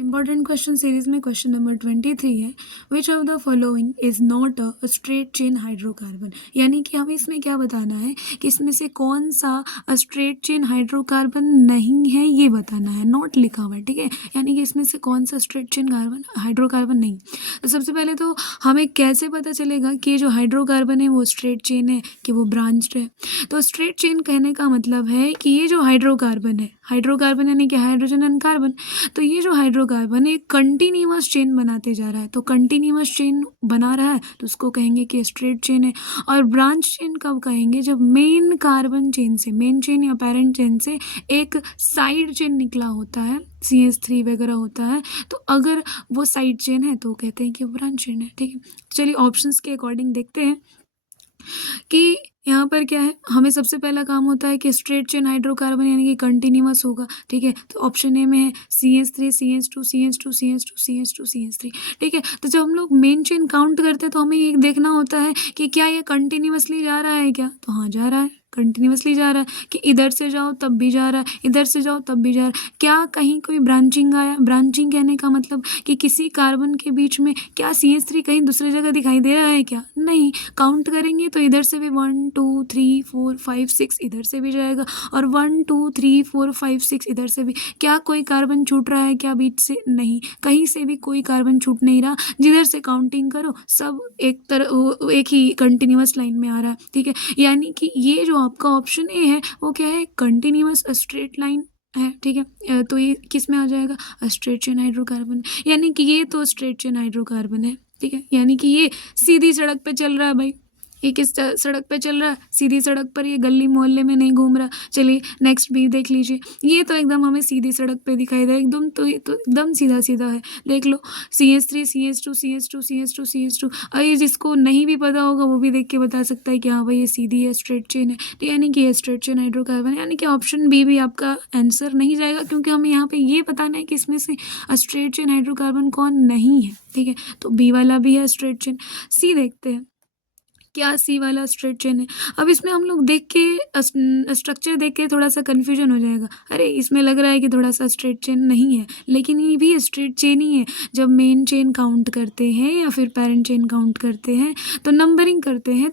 Important question series में question number 23 है, which of the following is not a straight chain hydrocarbon. यानी कि हमें इसमें क्या बताना है कि इसमें से कौन सा स्ट्रेट चेन हाइड्रोकार्बन नहीं है, ये बताना है। नॉट लिखा हुआ है, ठीक है, यानी कि इसमें से कौन सा स्ट्रेट चेन कार्बन हाइड्रोकार्बन नहीं। तो सबसे पहले तो हमें कैसे पता चलेगा कि ये जो हाइड्रोकार्बन है वो स्ट्रेट चेन है कि वो ब्रांच्ड है। तो स्ट्रेट चेन कहने का मतलब है कि ये जो हाइड्रोकार्बन है, हाइड्रोकार्बन यानी कि हाइड्रोजन एंड कार्बन, तो ये जो हाइड्रोकार्बन एक कंटिन्यूअस चेन बनाते जा रहा है। तो कंटिन्यूअस चेन बना रहा है तो उसको कहेंगे कि स्ट्रेट चेन है। और ब्रांच चेन कब कहेंगे? जब मेन कार्बन चेन से, मेन चेन या पेरेंट चेन से एक साइड चेन निकला होता है, CH3 वगैरह होता है, तो अगर वो साइड चेन है तो कहते हैं कि वो ब्रांच चेन है। ठीक है, चलिए ऑप्शंस के अकॉर्डिंग देखते हैं कि यहाँ पर क्या है। हमें सबसे पहला काम होता है कि स्ट्रेट चेन हाइड्रोकार्बन यानी कि कंटिन्यूअस होगा। ठीक है, तो ऑप्शन ए में है CH3 CH2 CH2 CH2 CH2 CH3। ठीक है, तो जब हम लोग मेन चेन काउंट करते हैं तो हमें ये देखना होता है कि क्या ये कंटिन्यूअसली जा रहा है क्या। तो हाँ, जा रहा है, कंटिन्यूअसली जा रहा है कि इधर से जाओ तब भी जा रहा है, इधर से जाओ तब भी जा रहा है। क्या कहीं कोई ब्रांचिंग आया? ब्रांचिंग कहने का मतलब कि किसी कार्बन के बीच में क्या CH3 कहीं दूसरी जगह दिखाई दे रहा है क्या? नहीं। काउंट करेंगे तो इधर से भी 1 2 3 4 5 6 इधर से भी जाएगा, और 1 2 3 4 5 6 इधर से भी। क्या कोई कार्बन छूट रहा है क्या बीच से? नहीं, कहीं से भी कोई कार्बन छूट नहीं रहा। जिधर से काउंटिंग करो सब एक ही कंटिन्यूअस लाइन में आ रहा है। ठीक है, यानी कि ये जो आपका ऑप्शन ए है वो क्या है? कंटिन्यूअस स्ट्रेट लाइन है। ठीक है, तो ये किस में आ जाएगा? Straight chain hydrocarbon. यानी कि ये तो स्ट्रेट चेन हाइड्रोकार्बन है। ठीक है, यानी कि ये सीधी सड़क पे चल रहा है भाई। ये किस सड़क पे चल रहा है? सीधी सड़क पर, ये गली मोहल्ले में नहीं घूम रहा। चलिए नेक्स्ट भी देख लीजिए। ये तो एकदम हमें सीधी सड़क पे दिखाई दे, एकदम तो ये तो एकदम सीधा सीधा है। देख लो, CH3 CH2 CH2 CH2 CH2। और ये जिसको नहीं भी पता होगा वो भी देख के बता सकता है कि हाँ भाई ये सीधी है, स्ट्रेट चेन है। तो यानी कि ये स्ट्रेट चेन हाइड्रोकार्बन है। यानी कि ऑप्शन बी भी आपका आंसर नहीं जाएगा, क्योंकि हमें यहाँ पे ये बताना है कि इसमें से स्ट्रेट चेन हाइड्रोकार्बन कौन नहीं है। ठीक है, तो बी वाला भी है स्ट्रेट चेन। सी देखते हैं, क्या सी वाला स्ट्रेट चेन है। अब इसमें हम लोग देख के स्ट्रक्चर देख के थोड़ा सा कन्फ्यूजन हो जाएगा। अरे इसमें लग रहा है कि थोड़ा सा स्ट्रेट चेन नहीं है, लेकिन ये भी स्ट्रेट चेन ही है। जब मेन चेन काउंट करते हैं या फिर पेरेंट चेन काउंट करते हैं तो नंबरिंग करते हैं,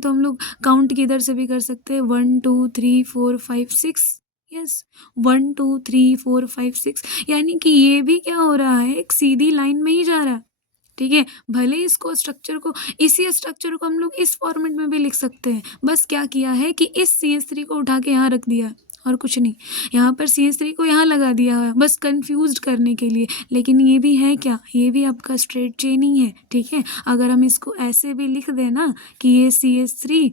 तो हम लोग काउंट किधर से भी कर सकते हैं। 1 2 3 4 5 6। यस, 1 2 3 4 5 6। यानी कि ये भी क्या हो रहा है? एक सीधी लाइन में ही जा रहा है। ठीक है, भले इसको स्ट्रक्चर को, इसी स्ट्रक्चर को हम लोग इस फॉर्मेट में भी लिख सकते हैं। बस क्या किया है कि इस CH3 को उठा के यहाँ रख दिया और कुछ नहीं। यहाँ पर CH3 को यहाँ लगा दिया है बस कंफ्यूज करने के लिए। लेकिन ये भी है क्या? ये भी आपका स्ट्रेट चेन ही है। ठीक है, अगर हम इसको ऐसे भी लिख दें ना कि ये CH3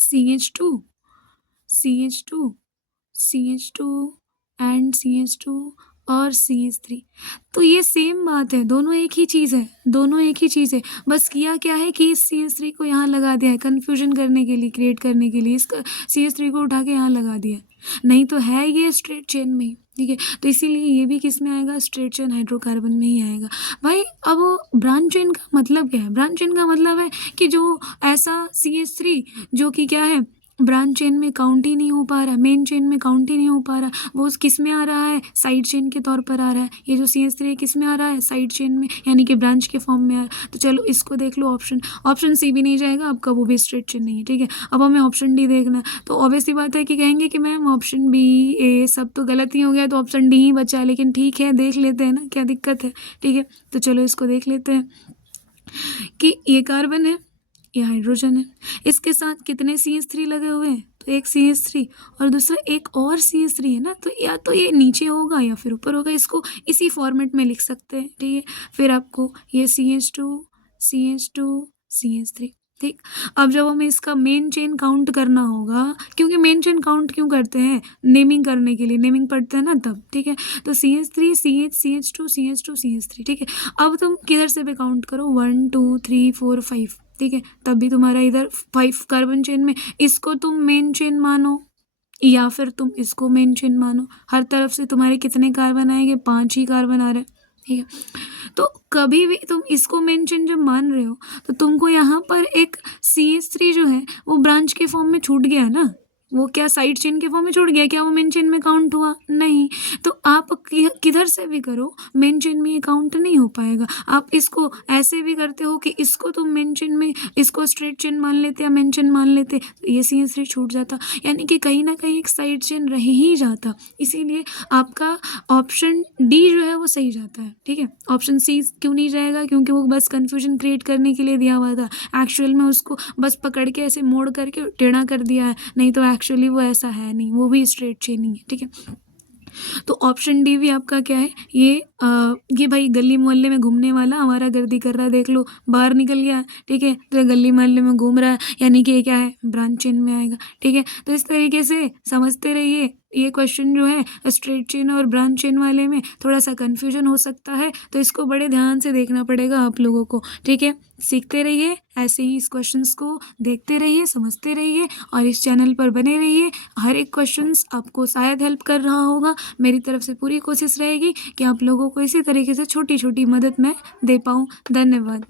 CH2 CH2 CH2 and CH2 और CH3, तो ये सेम बात है, दोनों एक ही चीज़ है, दोनों एक ही चीज़ है। बस किया क्या है कि इस CH3 को यहाँ लगा दिया है कन्फ्यूजन करने के लिए, क्रिएट करने के लिए। इसका CH3 को उठा के यहाँ लगा दिया, नहीं तो है ये स्ट्रेट चेन में ही। ठीक है, तो इसीलिए ये भी किस में आएगा? स्ट्रेट चेन हाइड्रोकार्बन में ही आएगा भाई। अब ब्रांच चेन का मतलब क्या है? ब्रांच चेन का मतलब है कि जो ऐसा CH3 जो कि क्या है, ब्रांच चेन में काउंट ही नहीं हो पा रहा, मेन चेन में काउंट ही नहीं हो पा रहा, वो किस में आ रहा है? साइड चेन के तौर पर आ रहा है। ये जो CH3 किस में आ रहा है? साइड चेन में, यानी कि ब्रांच के फॉर्म में आ रहा है। तो चलो इसको देख लो, ऑप्शन सी भी नहीं जाएगा आपका, वो भी स्ट्रेट चेन नहीं है। ठीक है, अब हमें ऑप्शन डी देखना है। तो ऑब्वियसली बात है कि कहेंगे कि मैम ऑप्शन बी ए सब तो गलत ही हो गया, तो ऑप्शन डी ही बचा। लेकिन ठीक है, देख लेते हैं ना, क्या दिक्कत है। ठीक है, तो चलो इसको देख लेते हैं कि ये कार्बन है, ये हाइड्रोजन है, इसके साथ कितने CH3 लगे हुए हैं? तो एक CH3 और दूसरा एक और CH3 है ना, तो या तो ये नीचे होगा या फिर ऊपर होगा। इसको इसी फॉर्मेट में लिख सकते हैं। ठीक है, फिर आपको ये CH2 CH2 CH3। ठीक, अब जब हमें इसका मेन चेन काउंट करना होगा, क्योंकि मेन चेन काउंट क्यों करते हैं? नेमिंग करने के लिए, नेमिंग पढ़ते हैं ना तब। ठीक है, तो CH3 CH CH2 CH2 CH3। ठीक है, अब तुम किधर से भी काउंट करो, 1 2 3 4 5। ठीक है, तब भी तुम्हारा इधर 5 कार्बन चेन में, इसको तुम मेन चेन मानो या फिर तुम इसको मेन चेन मानो। हर तरफ से तुम्हारे कितने कार्बन आएंगे? 5 ही कार्बन आ रहे हैं। ठीक है, तो कभी भी तुम इसको मेन चेन जब मान रहे हो तो तुमको यहाँ पर एक CH3 जो है वो ब्रांच के फॉर्म में छूट गया ना, वो क्या साइड चेन के फॉर्म में छूट गया? क्या वो मेन चेन में काउंट हुआ? नहीं। तो आप किधर से भी करो मेन चेन में ये काउंट नहीं हो पाएगा। आप इसको ऐसे भी करते हो कि इसको तुम मेन चेन में, इसको स्ट्रेट चेन मान लेते या मेन चेन मान लेते, तो ये सी से छूट जाता, यानी कि कहीं ना कहीं एक साइड चेन रह ही जाता। इसीलिए आपका ऑप्शन डी जो है वो सही जाता है। ठीक है, ऑप्शन सी क्यों नहीं जाएगा? क्योंकि वो बस कन्फ्यूजन क्रिएट करने के लिए दिया हुआ था। एक्चुअल में उसको बस पकड़ के ऐसे मोड़ करके टेढ़ा कर दिया है, नहीं तो एक्चुअली वो ऐसा है नहीं, वो भी स्ट्रेट चेन ही है। ठीक है, तो ऑप्शन डी भी आपका क्या है? ये भाई गली मोहल्ले में घूमने वाला हमारा गर्दी कर रहा है, देख लो बाहर निकल गया। ठीक है, तो ये गली मोहल्ले में घूम रहा है, यानी कि ये क्या है? ब्रांच चेन में आएगा। ठीक है, तो इस तरीके से समझते रहिए। ये क्वेश्चन जो है स्ट्रेट चेन और ब्रांच चेन वाले में थोड़ा सा कन्फ्यूजन हो सकता है, तो इसको बड़े ध्यान से देखना पड़ेगा आप लोगों को। ठीक है, सीखते रहिए, ऐसे ही इस क्वेश्चंस को देखते रहिए, समझते रहिए और इस चैनल पर बने रहिए। हर एक क्वेश्चंस आपको शायद हेल्प कर रहा होगा। मेरी तरफ से पूरी कोशिश रहेगी कि आप लोगों को इसी तरीके से छोटी छोटी मदद मैं दे पाऊँ। धन्यवाद।